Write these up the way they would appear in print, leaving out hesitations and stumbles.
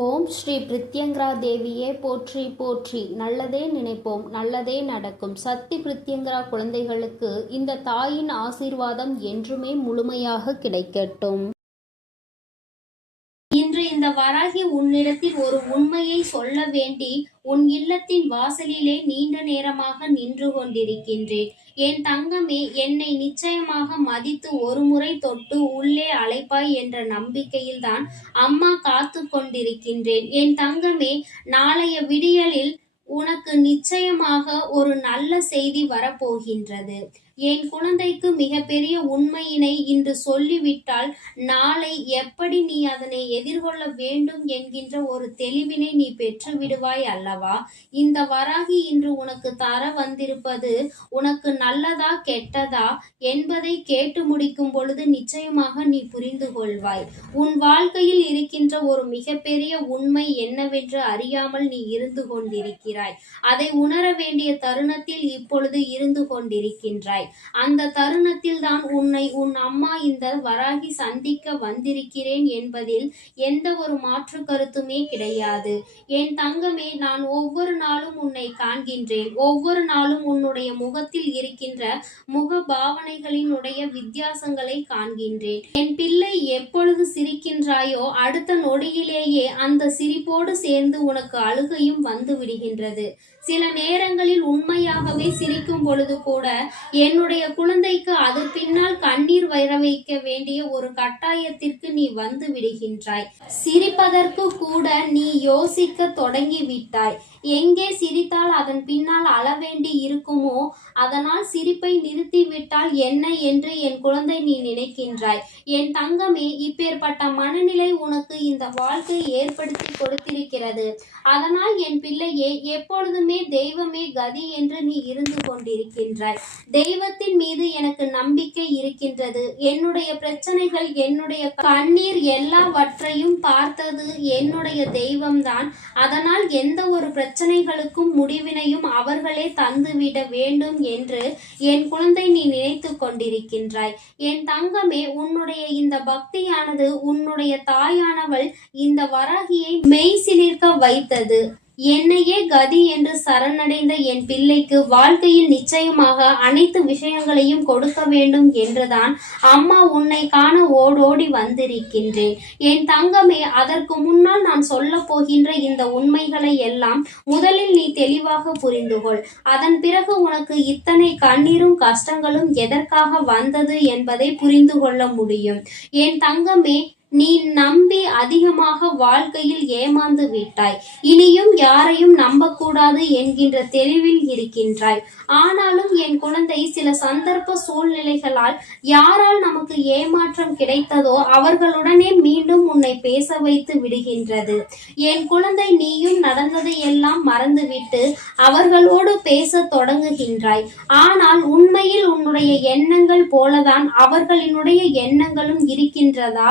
ஓம் ஸ்ரீ பிரித்யங்கரா தேவியே போற்றி போற்றி. நல்லதே நினைப்போம், நல்லதே நடக்கும். சக்தி பிரித்யங்கரா குழந்தைகளுக்கு இந்த தாயின் ஆசீர்வாதம் என்றுமே முழுமையாக கிடைக்கட்டும். இன்று இந்த வராகி உன்னிடத்தில் ஒரு உண்மையை சொல்ல வேண்டி உன் இல்லத்தின் வாசலிலே நீண்ட நேரமாக நின்று கொண்டிருக்கின்றேன். என் தங்கமே, என்னை நிச்சயமாக மதித்து ஒரு முறை தொட்டு உள்ளே அழைப்பாய் என்ற நம்பிக்கையில்தான் அம்மா காத்து கொண்டிருக்கின்றேன். என் தங்கமே, நாளைய விடியலில் உனக்கு நிச்சயமாக ஒரு நல்ல செய்தி வரப்போகின்றது. என் குழந்தைக்கு மிகப்பெரிய உண்மையினை இன்று சொல்லிவிட்டால் நாளை எப்படி நீ அதனை எதிர்கொள்ள வேண்டும் என்கின்ற ஒரு தெளிவினை நீ பெற்று விடுவாய் அல்லவா? இந்த வராகி இன்று உனக்கு தர வந்திருப்பது உனக்கு நல்லதா கெட்டதா என்பதை கேட்டு முடிக்கும் பொழுது நிச்சயமாக நீ புரிந்து கொள்வாய். உன் வாழ்க்கையில் இருக்கின்ற ஒரு மிகப்பெரிய உண்மை என்னவென்று அறியாமல் நீ இருந்து கொண்டிருக்கிறாய். அதை உணர வேண்டிய தருணத்தில் இப்பொழுது இருந்து கொண்டிருக்கின்றாய். அந்த தருணத்தில் தான் உன்னை உன் அம்மா இந்த வராகி சந்திக்க வந்திருக்கிறேன் என்பதில் எந்த ஒரு மாற்று கருத்துமே கிடையாது. என் தங்கமே, நான் ஒவ்வொரு நாளும் உன்னை காண்கின்றேன். ஒவ்வொரு நாளும் உன்னுடைய முகத்தில் இருக்கின்ற முக பாவனைகளினுடைய வித்தியாசங்களை காண்கின்றேன். என் பிள்ளை எப்பொழுது சிரிக்கின்றாயோ அடுத்த நொடியிலேயே அந்த சிரிப்போடு சேர்ந்து உனக்கு அழுகையும் வந்து விடுகின்றது. சில நேரங்களில் உண்மையாகவே சிரிக்கும் பொழுது கூட என்னுடைய குழந்தைக்கு அது பின்னால் கண்ணீர் வர வைக்க வேண்டிய ஒரு கட்டாயத்திற்கு நீ வந்து விடுகின்றாய். சிரிப்பதற்கு கூட நீ யோசிக்க தொடங்கி விட்டாய். எங்கே சிரித்தால் அதன் பின்னால் அளவேண்டி இருக்குமோ அதனால் சிரிப்பை நிறுத்திவிட்டால் என்ன என்று என் குழந்தை நீ நினைக்கின்றாய். என் தங்கமே, இப்பேற்பட்ட மனநிலை உனக்கு இந்த வாழ்க்கை ஏற்படுத்தி கொடுத்திருக்கிறது. அதனால் என் பிள்ளையே, எப்பொழுதுமே தெய்வமே கதி என்று நீ இருந்து கொண்டிருக்கின்றாய். தெய்வத்தின் மீது எனக்கு நம்பிக்கை இருக்கின்றது. என்னுடைய பிரச்சனைகள், என்னுடைய கண்ணீர் எல்லாவற்றையும் பார்த்தது என்னுடைய தெய்வம்தான். அதனால் எந்த ஒரு பிரச்சனைகளுக்கும் முடிவினையும் அவர்களே தந்துவிட வேண்டும் என்று என் குழந்தை நீ நினைத்து கொண்டிருக்கின்றாய். என் தங்கமே, உன்னுடைய இந்த பக்தியானது உன்னுடைய தாயானவள் இந்த வராகியை மெய் சிலிர்க்க வைத்தது. என்னையே கதி என்று சரணடைந்த என் பிள்ளைக்கு வாழ்க்கையில் நிச்சயமாக அனைத்து விஷயங்களையும் கொடுக்க வேண்டும் என்றுதான் அம்மா உன்னை காண ஓடோடி வந்திருக்கின்றேன். என் தங்கமே, அதற்கு முன்னால் நான் சொல்ல போகின்ற இந்த உண்மைகளை எல்லாம் முதலில் நீ தெளிவாக புரிந்து கொள். அதன் பிறகு உனக்கு இத்தனை கண்ணீரும் கஷ்டங்களும் எதற்காக வந்தது என்பதை புரிந்து கொள்ள முடியும். என் தங்கமே, நீ நம்பி அதிகமாக வாழ்க்கையில் ஏமாந்து விட்டாய். இனியும் யாரையும் நம்பக்கூடாது என்கின்ற தெளிவில் இருக்கின்றாய். ஆனாலும் என் குழந்தை, சில சந்தர்ப்ப சூழ்நிலைகளால் யாரால் நமக்கு ஏமாற்றம் கிடைத்ததோ அவர்களுடனே மீண்டும் உன்னை பேச வைத்து விடுகின்றது. என் குழந்தை, நீயும் நடந்ததை எல்லாம் மறந்துவிட்டு அவர்களோடு பேச தொடங்குகின்றாய். ஆனால் உண்மையில் உன்னுடைய எண்ணங்கள் போலதான் அவர்களினுடைய எண்ணங்களும் இருக்கின்றதா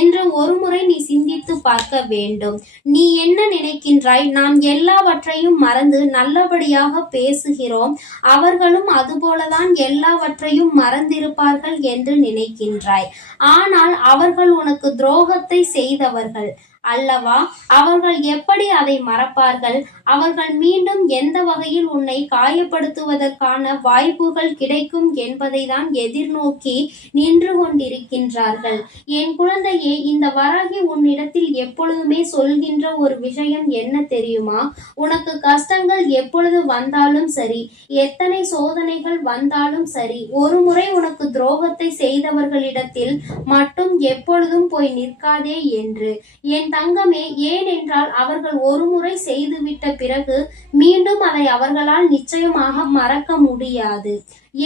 என்று ஒருமுறை நீ சிந்தித்து பார்க்க வேண்டும். நீ என்ன நினைக்கின்றாய்? நாம் எல்லாவற்றையும் மறந்து நல்லபடியாக பேசுகிறோம், அவர்களும் அதுபோலதான் எல்லாவற்றையும் மறந்திருப்பார்கள் என்று நினைக்கின்றாய். ஆனால் அவர்கள் உனக்கு துரோகத்தை செய்தவர்கள் அல்லவா? அவர்கள் எப்படி அதை மறப்பார்கள்? அவர்கள் மீண்டும் எந்த வகையில் உன்னை காயப்படுத்துவதற்கான வாய்ப்புகள் கிடைக்கும் என்பதை தான் எதிர்நோக்கி நின்று கொண்டிருக்கின்றார்கள். என் குழந்தையே, இந்த வராகி உன்னிடத்தில் எப்பொழுதுமே சொல்கின்ற ஒரு விஷயம் என்ன தெரியுமா? உனக்கு கஷ்டங்கள் எப்பொழுது வந்தாலும் சரி, எத்தனை சோதனைகள் வந்தாலும் சரி, ஒரு முறை உனக்கு துரோகத்தை செய்தவர்களிடத்தில் மட்டும் எப்பொழுதும் போய் நிற்காதே என்று. என் தங்கமே, ஏனென்றால் அவர்கள் ஒரு முறை செய்துவிட்ட பிறகு மீண்டும் அதை அவர்களால் நிச்சயமாக மறக்க முடியாது.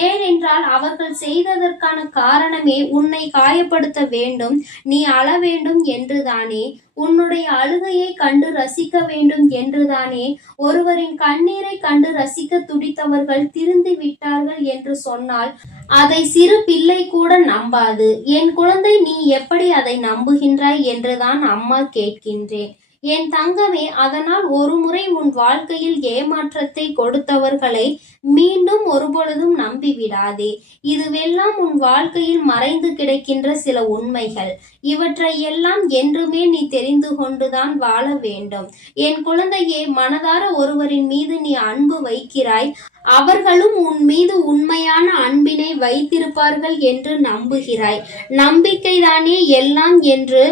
ஏனென்றால் அவர்கள் செய்ததற்கான காரணமே உன்னை காயப்படுத்த வேண்டும், நீ அழ வேண்டும் என்றுதானே. உன்னுடைய அழுகையை கண்டு ரசிக்க வேண்டும் என்றுதானே. ஒருவரின் கண்ணீரை கண்டு ரசிக்க துடித்தவர்கள் திருந்து விட்டார்கள் என்று சொன்னால் அதை சிறு பிள்ளை கூட நம்பாது. என் குழந்தை, நீ எப்படி அதை நம்புகின்றாய் என்றுதான் அம்மா கேட்கின்றேன். என் தங்கமே, அதனால் ஒருமுறை உன் வாழ்க்கையில் ஏமாற்றத்தை கொடுத்தவர்களை மீண்டும் ஒருபொழுதும் நம்பிவிடாதே. இதுவெல்லாம் உன் வாழ்க்கையில் மறைந்து கிடக்கின்ற சில உண்மைகள். இவற்றை எல்லாம் என்றுமே நீ தெரிந்து கொண்டுதான் வாழ வேண்டும். என் குழந்தையே, மனதார ஒருவரின் மீது நீ அன்பு வைக்கிறாய். அவர்களும் உன் மீது உண்மையான அன்பினை வைத்திருப்பார்கள் என்று நம்புகிறாய். நம்பிக்கைதானே எல்லாம் என்று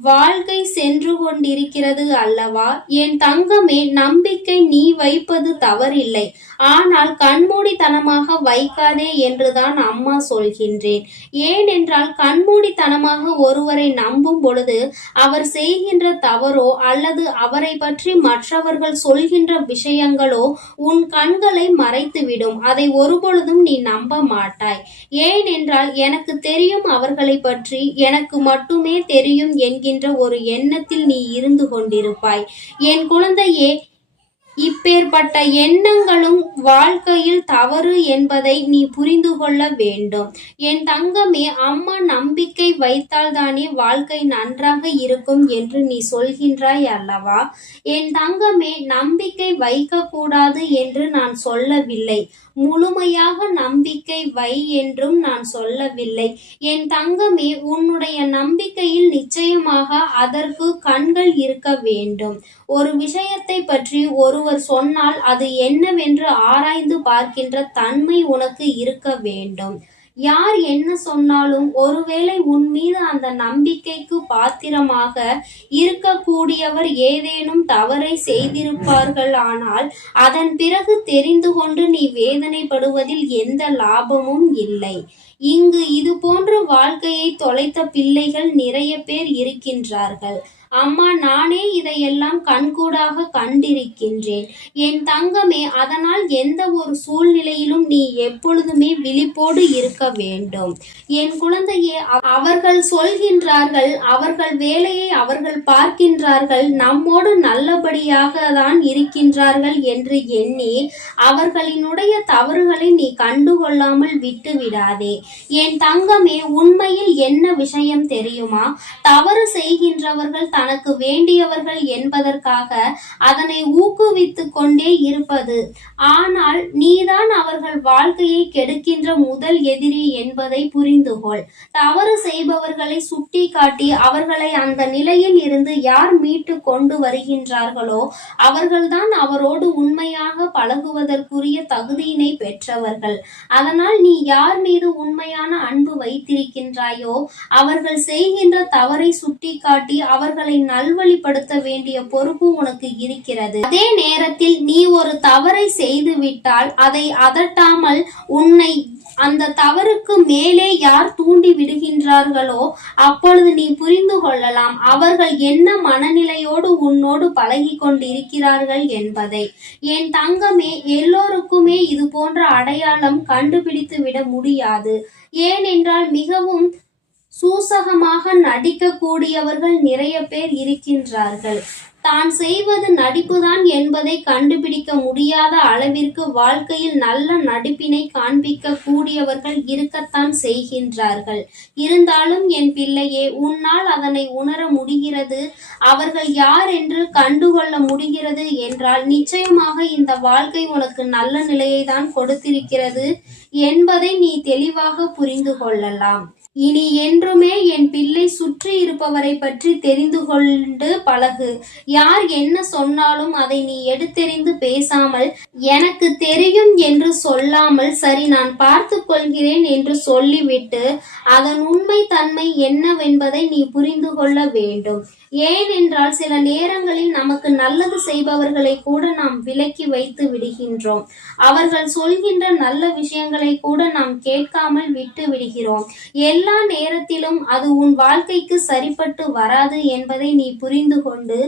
வாழ்க்கை சென்று கொண்டிருக்கிறது அல்லவா? என் தங்கமே, நம்பிக்கை நீ வைப்பது தவறில்லை. ஆனால் கண்மூடித்தனமாக வைக்காதே என்றுதான் அம்மா சொல்கின்றேன். ஏனென்றால் கண்மூடித்தனமாக ஒருவரை நம்பும் பொழுது அவர் செய்கின்ற தவறோ அல்லது அவரை பற்றி மற்றவர்கள் சொல்கின்ற விஷயங்களோ உன் கண்களை மறைத்துவிடும். அதை ஒருபொழுதும் நீ நம்ப மாட்டாய். ஏனென்றால் எனக்கு தெரியும் அவர்களை பற்றி, எனக்கு மட்டுமே தெரியும் என்கின்ற ஒரு எண்ணத்தில் நீ இருந்து கொண்டிருப்பாய். என் குழந்தையே, இப்பேற்பட்ட எண்ணங்களும் வாழ்க்கையில் தவறு என்பதை நீ புரிந்து கொள்ள வேண்டும். என் தங்கமே, அம்மா நம்பிக்கை வைத்தால்தானே வாழ்க்கை நன்றாக இருக்கும் என்று நீ சொல்கின்றாய் அல்லவா? என் தங்கமே, நம்பிக்கை வைக்க கூடாது என்று நான் சொல்லவில்லை. முழுமையாக நம்பிக்கை வை என்றும் நான் சொல்லவில்லை. என் தங்கமே, உன்னுடைய நம்பிக்கையில் நிச்சயமாக அதற்கு கண்கள் இருக்க வேண்டும். ஒரு விஷயத்தை பற்றி ஒருவர் சொன்னால் அது என்னவென்று ஆராய்ந்து பார்க்கின்ற தன்மை உனக்கு இருக்க வேண்டும். யார் என்ன சொன்னாலும் ஒருவேளை உன் மீது அந்த நம்பிக்கைக்கு பாத்திரமாக இருக்கக்கூடியவர் ஏதேனும் தவறை செய்திருப்பார்கள். ஆனால் அதன் பிறகு தெரிந்து கொண்டு நீ வேதனைப்படுவதில் எந்த லாபமும் இல்லை. இங்கு இது போன்ற வாழ்க்கையை தொலைத்த பிள்ளைகள் நிறைய பேர் இருக்கின்றார்கள். அம்மா, நானே இதையெல்லாம் கண்கூடாக கண்டிருக்கின்றேன். என் தங்கமே, அதனால் எந்த ஒரு சூழ்நிலையிலும் நீ எப்பொழுதுமே விழிப்போடு இருக்க வேண்டும். என் குழந்தையே, அவர்கள் சொல்கின்றார்கள், அவர்கள் வேலையை அவர்கள் பார்க்கின்றார்கள், நம்மோடு நல்லபடியாக தான் இருக்கின்றார்கள் என்று எண்ணி அவர்களினுடைய தவறுகளை நீ கண்டுகொள்ளாமல் விட்டு விடாதே. என் தங்கமே, உண்மையில் என்ன விஷயம் தெரியுமா? தவறு செய்கின்றவர்கள் தனக்கு வேண்டியவர்கள் என்பதற்காக அதனை ஊக்குவித்து கொண்டே இருப்பது. ஆனால் நீதான் அவர்கள் வாழ்க்கையை கெடுக்கின்ற முதல் எதிரி என்பதை புரிந்துகொள். தவறு செய்பவர்களை சுட்டி காட்டி அவர்களை அந்த நிலையில் இருந்து யார் மீட்டு கொண்டு வருகின்றார்களோ அவர்கள்தான் அவரோடு உண்மையாக பழகுவதற்குரிய தகுதியினை பெற்றவர்கள். அதனால் நீ யார் மீது உண்மையான அன்பு வைத்திருக்கின்றாயோ அவர்கள் செய்கின்ற தவறை சுட்டி காட்டி அவர்களை நல்வழிப்படுத்த வேண்டிய பொறுப்பு உனக்கு இருக்கிறது. அதே நேரத்தில் நீ ஒரு தவறை செய்து விட்டால் அதை அதட்டாமல் உன்னை அந்த தவறுக்கு மேலே யார் தூண்டி விடுகின்றார்களோ அப்பொழுது நீ புரிந்து கொள்ளலாம் அவர்கள் என்ன மனநிலையோடு உன்னோடு பழகி கொண்டிருக்கிறார்கள் என்பதை. என் தங்கமே, எல்லோருக்குமே இது போன்ற அடையாளம் கண்டுபிடித்து விட முடியாது. ஏனென்றால் மிகவும் சூசகமாக நடிக்கக்கூடியவர்கள் நிறைய பேர் இருக்கின்றார்கள். தான் செய்வது நடிப்புதான் என்பதை கண்டுபிடிக்க முடியாத அளவிற்கு வாழ்க்கையில் நல்ல நடிப்பினை காண்பிக்க கூடியவர்கள் இருக்கத்தான் செய்கின்றார்கள். இருந்தாலும் என் பிள்ளையே, உன்னால் அதனை உணர முடிகிறது, அவர்கள் யார் என்று கண்டுகொள்ள முடிகிறது என்றால் நிச்சயமாக இந்த வாழ்க்கை உனக்கு நல்ல நிலையை தான் கொடுத்திருக்கிறது என்பதை நீ தெளிவாக புரிந்து கொள்ளலாம். இனி என்றுமே என் பிள்ளை சுற்றி இருப்பவரை பற்றி தெரிந்து கொண்டு பழகு. யார் என்ன சொன்னாலும் அதை நீ எடுத்தெறிந்து பேசாமல், எனக்கு தெரியும் என்று சொல்லாமல், சரி நான் பார்த்து கொள்கிறேன் என்று சொல்லிவிட்டு அதன் உண்மை தன்மை என்னவென்பதை நீ புரிந்து கொள்ள வேண்டும். ஏனென்றால் சில நேரங்களில் நமக்கு நல்லது செய்பவர்களை கூட நாம் விலக்கி வைத்து விடுகின்றோம். அவர்கள் சொல்கின்ற நல்ல விஷயங்களை கூட நாம் கேட்காமல் விட்டு விடுகிறோம். எல்லா நேரத்திலும் அது உன் வாழ்க்கைக்கு சரிப்பட்டு வராது என்பதை நீ புரிந்து கொண்டு,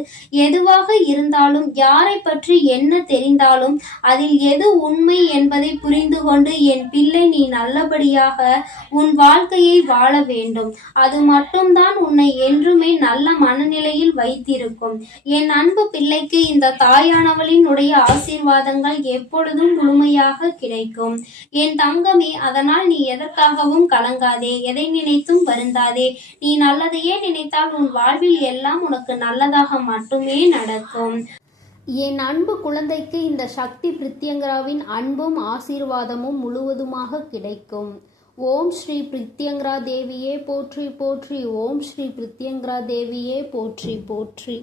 எதுவாக இருந்தாலும் யாரை பற்றி என்ன தெரிந்தாலும் அதில் எது உண்மை என்பதை புரிந்து கொண்டு என் பிள்ளை நீ நல்லபடியாக உன் வாழ்க்கையை வாழ வேண்டும். அது மட்டும்தான் உன்னை என்றுமே நல்ல மனநிலையில் வைத்திருக்கும். என் அன்பு பிள்ளைக்கு இந்த தாயானவளின் உடைய ஆசீர்வாதங்கள் எப்பொழுதும் முழுமையாக கிடைக்கும். என் தங்கமே, அதனால் நீ எதற்காகவும் கலங்காதே. எதை எதை நினைத்தும் வருந்தாதே. நீ நல்லதையே நினைத்தால் உன் வாழ்வில் எல்லாம் உனக்கு நல்லதாக மட்டுமே நடக்கும். என் அன்பு குழந்தைக்கு இந்த சக்தி பிரித்யங்கராவின் அன்பும் ஆசீர்வாதமும் முழுவதுமாக கிடைக்கும். ஓம் ஸ்ரீ பிரித்யங்கரா தேவியே போற்றி போற்றி. ஓம் ஸ்ரீ பிரித்யங்கரா தேவியே போற்றி போற்றி.